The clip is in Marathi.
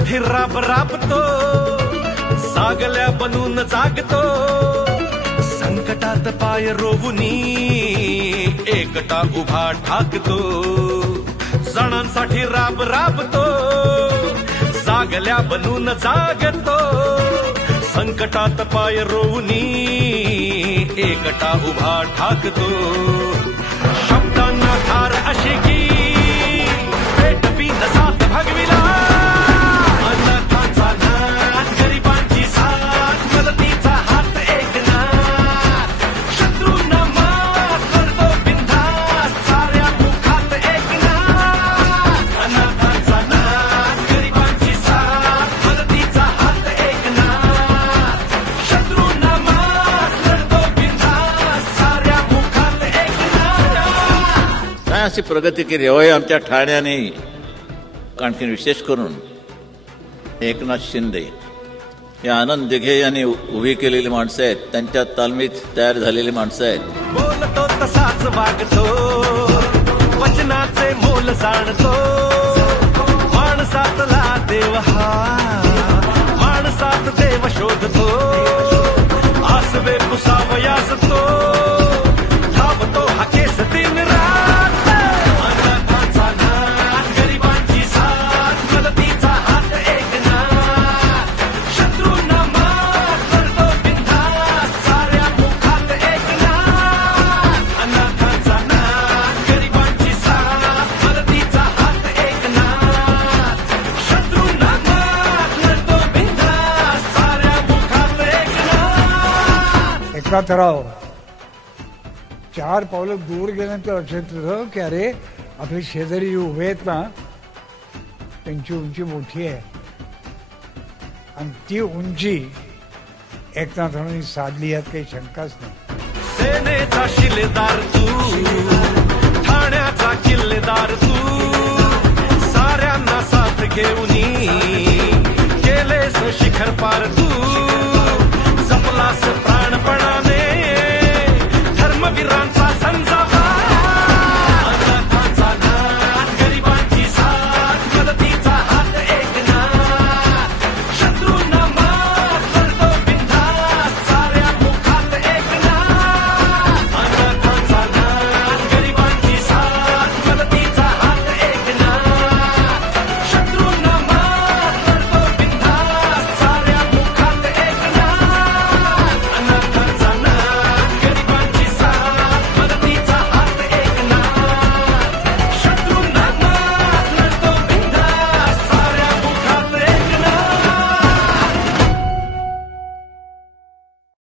साठी राब राबतो सागल्या बनून जागतो. संकटात पाय रोवुनी एकटा उभा ठाकतो. सणांसाठी राब राबतो सागल्या बनून जागतो. संकटात पाय रोवुनी एकटा उभा ठाकतो. शब्दांना ठार अशी काय अशी प्रगती केली होय आमच्या ठाण्याने. आणखी विशेष करून एकनाथ शिंदे. या आनंद दिघे यांनी उभी केलेली माणसं आहेत. त्यांच्या तालमीत तयार झालेली माणसं आहेत. बोलतो तसाच वागतो. वचनाचे मोल जाणतो. एकनाथ एकनाथराव चार पावलं दूर गेल्यानंतर लक्षात येतं की अरे आपले शेजारी उभे आहेत ना त्यांची उंची मोठी आहे. आणि ती उंची एकनाथांनी साधली यात काही शंकाच नाही. सेनेचा शिलेदार तू ठाण्याचा किल्लेदार तू साऱ्यांना साथ घेऊन केलेस शिखर पार तू